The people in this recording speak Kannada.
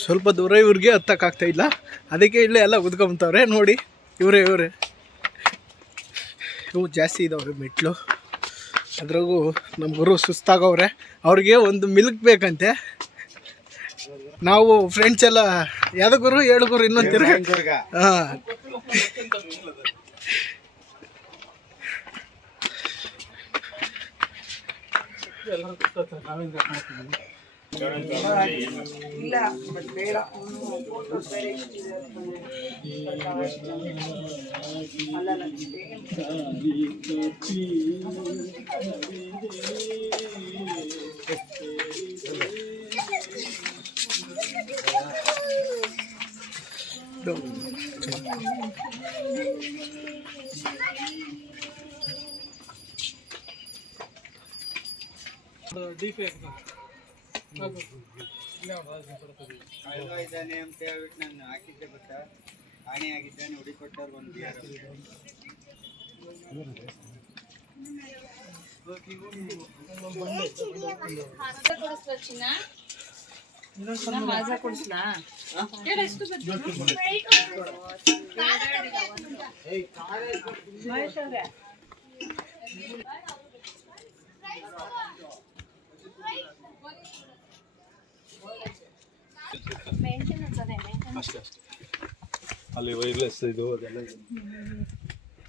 ಸ್ವಲ್ಪ ದೂರ ಇವ್ರಿಗೆ ಹತ್ತಕ್ಕಾಗ್ತಾ ಇಲ್ಲ, ಅದಕ್ಕೆ ಇಲ್ಲೇ ಎಲ್ಲ ಉದ್ಕೊಂಬತ್ತವ್ರೆ ನೋಡಿ. ಇವರೇ ಇವು ಜಾಸ್ತಿ ಇದಾವೆ ಮೆಟ್ಲು. ಅದ್ರಾಗೂ ನಮ್ಮ ಗುರು ಸುಸ್ತಾಗವ್ರೆ, ಅವ್ರಿಗೆ ಒಂದು ಮಿಲ್ಕ್ ಬೇಕಂತೆ. ನಾವು ಫ್ರೆಂಡ್ಸ್ ಎಲ್ಲ ಯಾವ್ದು ಗುರು ಹೇಳು ಗುರು ಇನ್ನೊಂದು ಹಾಂ ಇಲ್ಲ ಬಟ್ ಬೇಡ ಇದ್ದಾನೆ ಅಂತ ಹೇಳ್ಬಿಟ್ಟು ನಾನು ಹಾಕಿದ್ದೆ ಗೊತ್ತಾ, ಆಣೆ ಆಗಿದ್ದಾನೆ ಹುಡಿಕೊಟ್ಟವ್ರು ಒಂದು ಬಿಯರ್. ಅಷ್ಟೇ ಅಲ್ಲಿ ವೈರ್ಲೆಸ್ ಇದು ಅದೆಲ್ಲ